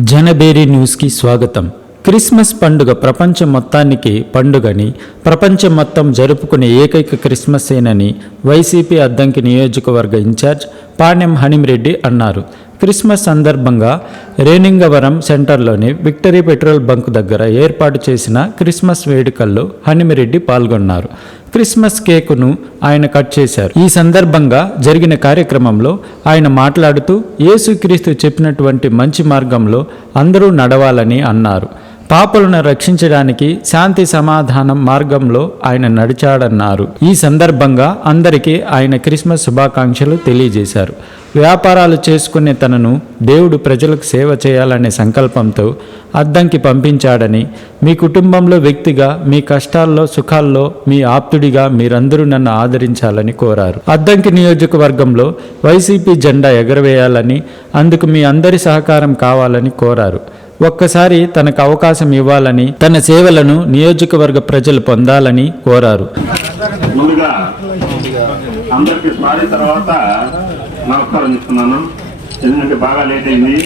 జనబేరి న్యూస్కి స్వాగతం. క్రిస్మస్ పండుగ ప్రపంచం మొత్తానికి పండుగని ప్రపంచం మొత్తం జరుపుకునే ఏకైక క్రిస్మసేనని వైసీపీ అద్దంకి నియోజకవర్గ ఇన్ఛార్జ్ పాణ్యం హనిమిరెడ్డి అన్నారు. క్రిస్మస్ సందర్భంగా రేణింగవరం సెంటర్లోని విక్టరీ పెట్రోల్ బంక్ దగ్గర ఏర్పాటు చేసిన క్రిస్మస్ వేడుకల్లో హనిమిరెడ్డి పాల్గొన్నారు. క్రిస్మస్ కేకును ఆయన కట్ చేశారు. ఈ సందర్భంగా జరిగిన కార్యక్రమంలో ఆయన మాట్లాడుతూ యేసుక్రీస్తు చెప్పినటువంటి మంచి మార్గంలో అందరూ నడవాలని అన్నారు. పాపలను రక్షించడానికి శాంతి సమాధానం మార్గంలో ఆయన నడిచాడన్నారు. ఈ సందర్భంగా అందరికీ ఆయన క్రిస్మస్ శుభాకాంక్షలు తెలియజేశారు. వ్యాపారాలు చేసుకునే తనను దేవుడు ప్రజలకు సేవ చేయాలనే సంకల్పంతో అద్దంకి పంపించాడని మీ కుటుంబంలో వ్యక్తిగా మీ కష్టాల్లో సుఖాల్లో మీ ఆప్తుడిగా మీరందరూ నన్ను ఆదరించాలని కోరారు. అద్దంకి నియోజకవర్గంలో వైసీపీ జెండా ఎగరవేయాలని అందుకు మీ అందరి సహకారం కావాలని కోరారు. ఒక్కసారి తనకు అవకాశం ఇవ్వాలని తన సేవలను నియోజకవర్గ ప్రజలు పొందాలని కోరారు. ముందుగా అందరికీ సారీ తర్వాత నమస్కారం చెప్తున్నాను. ఎందుకంటే బాగా లేట్ అయింది.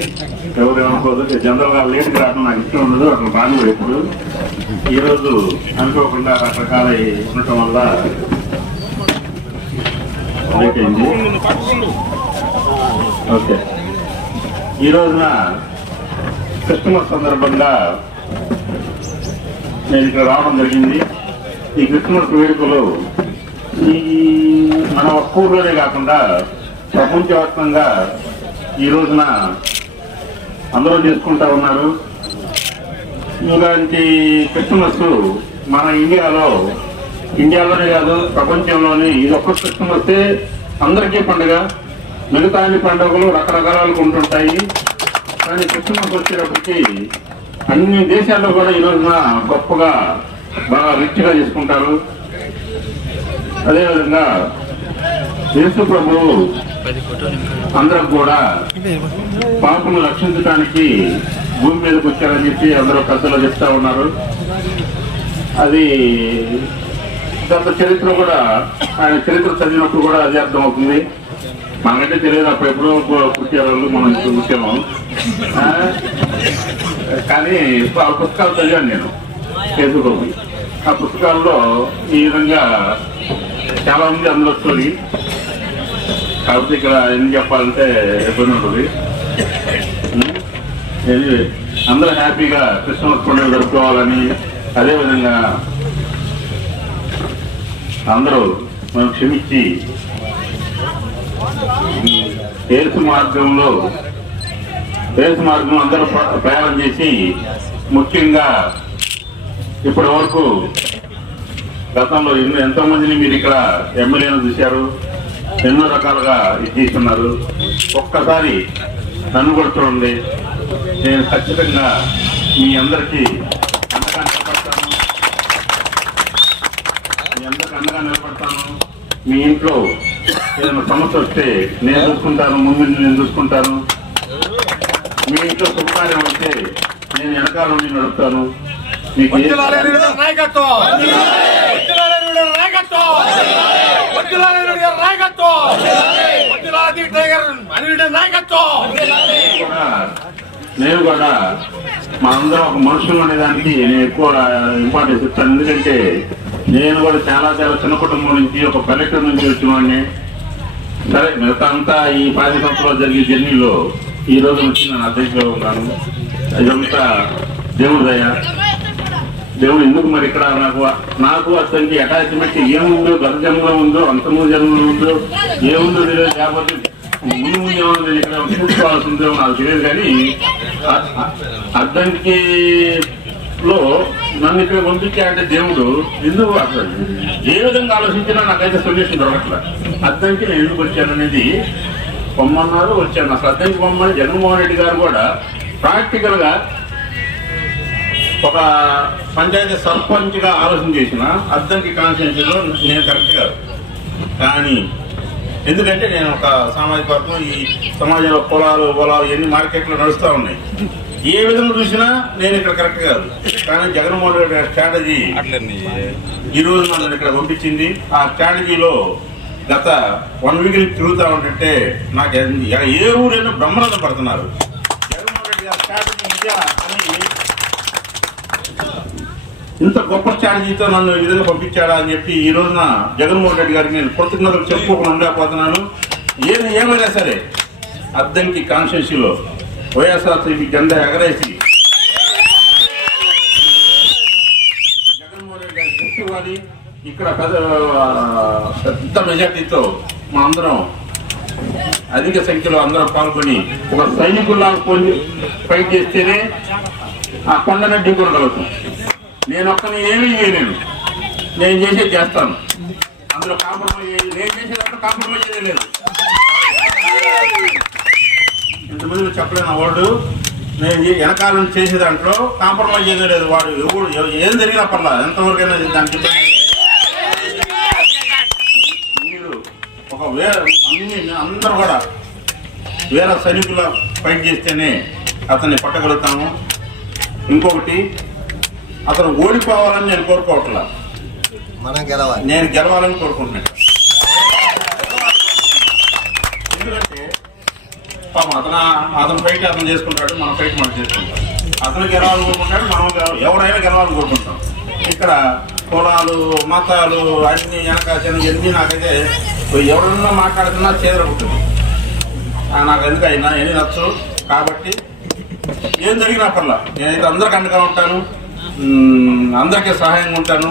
ఎవరు ఏమనుకోదు జనరల్ లేట్ రావడం నాకు ఇష్టం ఉండదు. అక్కడ బాగా ఇప్పుడు. ఈ అనుకోకుండా రకరకాల ఉండటం వల్ల లేట్ అయింది. ఓకే. ఈ రోజున క్రిస్మస్ సందర్భంగా నేను ఇక్కడ రావడం జరిగింది. ఈ క్రిస్మస్ వేడుకలు ఈ మన ఒక్క ఊర్లోనే కాకుండా ప్రపంచవ్యాప్తంగా ఈ రోజున అందరూ చేసుకుంటా ఉన్నారు. ఇలాంటి క్రిస్మస్ మన ఇండియాలో ఇండియాలోనే కాదు ప్రపంచంలోనే ఇది ఒక్క క్రిస్మస్ అందరికీ పండుగ. మిగతా అన్ని పండుగలు రకరకాలుగా ఉంటుంటాయి. కానీ కృష్ణకు వచ్చేటప్పటికి అన్ని దేశాల్లో కూడా ఈ రోజున గొప్పగా బాగా రిచ్గా చేసుకుంటారు. అదేవిధంగా యేసు ప్రభువు అందరూ కూడా పాపను రక్షించడానికి భూమి మీదకి వచ్చారని చెప్పి అందరూ కథలో చెప్తా ఉన్నారు. అది గత చరిత్ర కూడా ఆయన చరిత్ర చదివినప్పుడు కూడా అదే అర్థమవుతుంది. మనకంటే తెలియదు అప్పుడు ఎప్పుడో పుట్టారు వాళ్ళు, మనం ఇప్పుడు పుట్టాము కానీ ఆ పుస్తకాలు చదివాను నేను కేసుబాబు ఆ పుస్తకాల్లో ఈ విధంగా చాలా ఉంది అందులో స్టోరీ కాబట్టి ఇక్కడ ఏం చెప్పాలంటే ఇబ్బంది ఉంటుంది. అందరూ హ్యాపీగా క్రిస్మస్ పండుగ జరుపుకోవాలని అదేవిధంగా అందరూ మనం క్షమించి ఏసు మార్గంలో దేశ మార్గం అందరూ ప్ర- ప్రయాణం చేసి ముఖ్యంగా ఇప్పటి వరకు గతంలో ఎన్నో ఎంతో మందిని మీరు ఇక్కడ ఎమ్మెల్యేలు చూశారు ఎన్నో రకాలుగా ఇది చేస్తున్నారు. ఒక్కసారి నన్ను కూడా చూడండి. నేను ఖచ్చితంగా మీ అందరికీ అండగా నిలబడతాను. మీ అందరికి అండగా నిలబడతాను. మీ ఇంట్లో ఏదైనా సమస్య వస్తే నేను చూసుకుంటాను ముందు నేను చూసుకుంటాను. మీ ఇంట్లో శుభకార్యం వస్తే నేను వెనకాల నుండి నడుపుతాను. మీకు నేను కూడా మా అందరం ఒక మనుషులు అనే దానికి నేను ఎక్కువ ఇంపార్టెన్స్ ఇస్తాను. ఎందుకంటే నేను కూడా చాలా చాలా చిన్న కుటుంబం నుంచి ఒక పల్లెటూరు నుంచి వచ్చిన వాడిని. సరే మిగతా అంతా ఈ పది సంవత్సరాలు జరిగే జర్నీలో ఈ రోజు వచ్చి నేను అధ్యక్షుడు ఉన్నాను ఇదంతా దేవుడి దయ దేవుడు ఎందుకు మరి ఇక్కడ? నాకు నాకు అతనికి అటాచ్మెంట్ ఏముందో గత జన్మలో ఉందో అంతము జన్మలో ఉందో ఏముందో తెలియదు. లేకపోతే ముందు ముందు ఏముందో నేను ఇక్కడ చూసుకోవాల్సి ఉందో నాకు తెలియదు కానీ అద్దంకి లో నన్ను ఇక్కడ పంపించాడంటే దేవుడు ఎందుకు అసలు? ఏ విధంగా ఆలోచించినా నాకైతే సొల్యూషన్ దొరకట్లేదు. అద్దంకి నేను ఎందుకు వచ్చాననేది పొమ్మన్నారు వచ్చాను అసలు అద్దంకి పొమ్మని జగన్మోహన్ రెడ్డి గారు కూడా ప్రాక్టికల్గా ఒక పంచాయతీ సర్పంచ్గా ఆలోచన చేసిన అద్దంకి కాన్స్టిట్యూన్సీలో నేను కరెక్ట్ కాదు కానీ ఎందుకంటే నేను ఒక సామాజిక వర్గం ఈ సమాజంలో పొలాలు పొలాలు ఎన్ని మార్కెట్లు నడుస్తూ ఉన్నాయి. ఏ విధంగా చూసినా నేను ఇక్కడ కరెక్ట్ కాదు కానీ జగన్మోహన్ రెడ్డి గారి స్ట్రాటజీ ఈ రోజు నన్ను ఇక్కడ పంపించింది. ఆ స్ట్రాటజీలో గత వన్ వీక్ నుంచి తిరుగుతా ఉంటుంటే నాకు ఏ ఊరైనా బ్రహ్మరథం పడుతున్నారు. జగన్మోహన్ రెడ్డి గారి స్ట్రాటజీ ఇంత గొప్ప స్ట్రాటజీతో నన్ను ఈ విధంగా పంపించాడా అని చెప్పి ఈ రోజున జగన్మోహన్ రెడ్డి గారికి నేను కృతజ్ఞతలు చెప్పుకోకుండా ఉండకపోతున్నాను. ఏది ఏమైనా సరే అద్దంకి కాన్స్టిట్యూన్సీలో వైఎస్ఆర్సీపీ జెండా ఎగరేసి జగన్మోహన్ రెడ్డి గారికి గుర్తివ్వాలి. ఇక్కడ పెద్ద పెద్ద మెజార్టీతో మా అందరం అధిక సంఖ్యలో అందరం పాల్గొని ఒక సైనికుల్లాగా పొంది ఫైట్ చేస్తేనే ఆ కొండను ఢీకొనగలుగుతాం. నేను ఒక్కని ఏమీ చేయలేను. నేను చేసేది చేస్తాను. అందులో కాంప్రమైజ్ అయ్యి- నేను చేసేటప్పుడు కాంప్రమైజ్ చేయలేదు. ఇంతమంది చెప్పలేను వాడు నేను ఈ వెనకాల చేసే దాంట్లో కాంప్రమైజ్ చేయలేదు వాడు. ఎవడు ఏం జరిగినా పర్లేదు. ఎంతవరకైనా దానికి ఇబ్బంది లేదు. మీరు ఒక వేరే అన్ని అందరూ కూడా వేరే సైనికుల ఫైట్ చేస్తేనే అతన్ని పట్టగలుగుతాము. ఇంకొకటి అతను ఓడిపోవాలని నేను కోరుకోవట్లా. మనం గెలవాలి. నేను గెలవాలని కోరుకుంటున్నాను. ఎందుకంటే పాపం అతను అతను ఫైట్ అతను చేసుకుంటాడు మన ఫైట్ మనం చేసుకుంటాం. అతను గెలవాలని కోరుకుంటాడు మనం ఎవరైనా గెలవాలని కోరుకుంటాం. ఇక్కడ కులాలు మతాలు అన్ని వెనక చిన్న ఎన్ని నాకైతే ఎవరన్నా మాట్లాడుతున్నా చేదరపుతుంది నాకు ఎందుకు అయినా ఎన్ని నచ్చు? కాబట్టి ఏం జరిగినా పర్లా. నేనైతే అందరికి అండగా ఉంటాను. అందరికీ సహాయంగా ఉంటాను.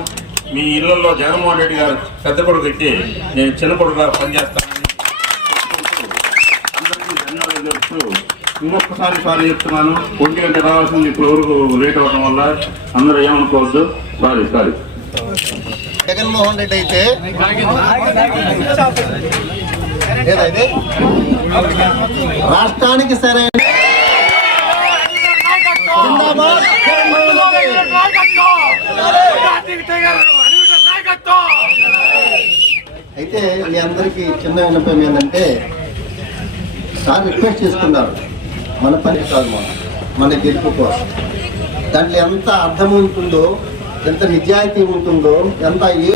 మీ ఇళ్ళలో జగన్మోహన్ రెడ్డి గారు పెద్ద కొడుకు పెట్టి నేను చిన్న కొడుకుగా పనిచేస్తానని అందరికీ ధన్యవాదాలు చెప్తూ ఇంకొకసారి సారీ చెప్తున్నాను. ఒంటి గంట రావాల్సింది ఇప్పుడు వరకు లేట్ అవ్వడం వల్ల అందరూ ఏమనుకోవద్దు. Sorry sorry. జగన్మోహన్ రెడ్డి అయితే ఏదైతే రాష్ట్రానికి సరైన అయితే మీ అందరికీ చిన్న విన్నపం ఏంటంటే సార్ రిక్వెస్ట్ చేసుకున్నారు. మన పని కాదు మన గెలుపు కోసం. దాంట్లో ఎంత అర్థం ఉంటుందో ఎంత నిజాయితీ ఉంటుందో ఎంత ఏ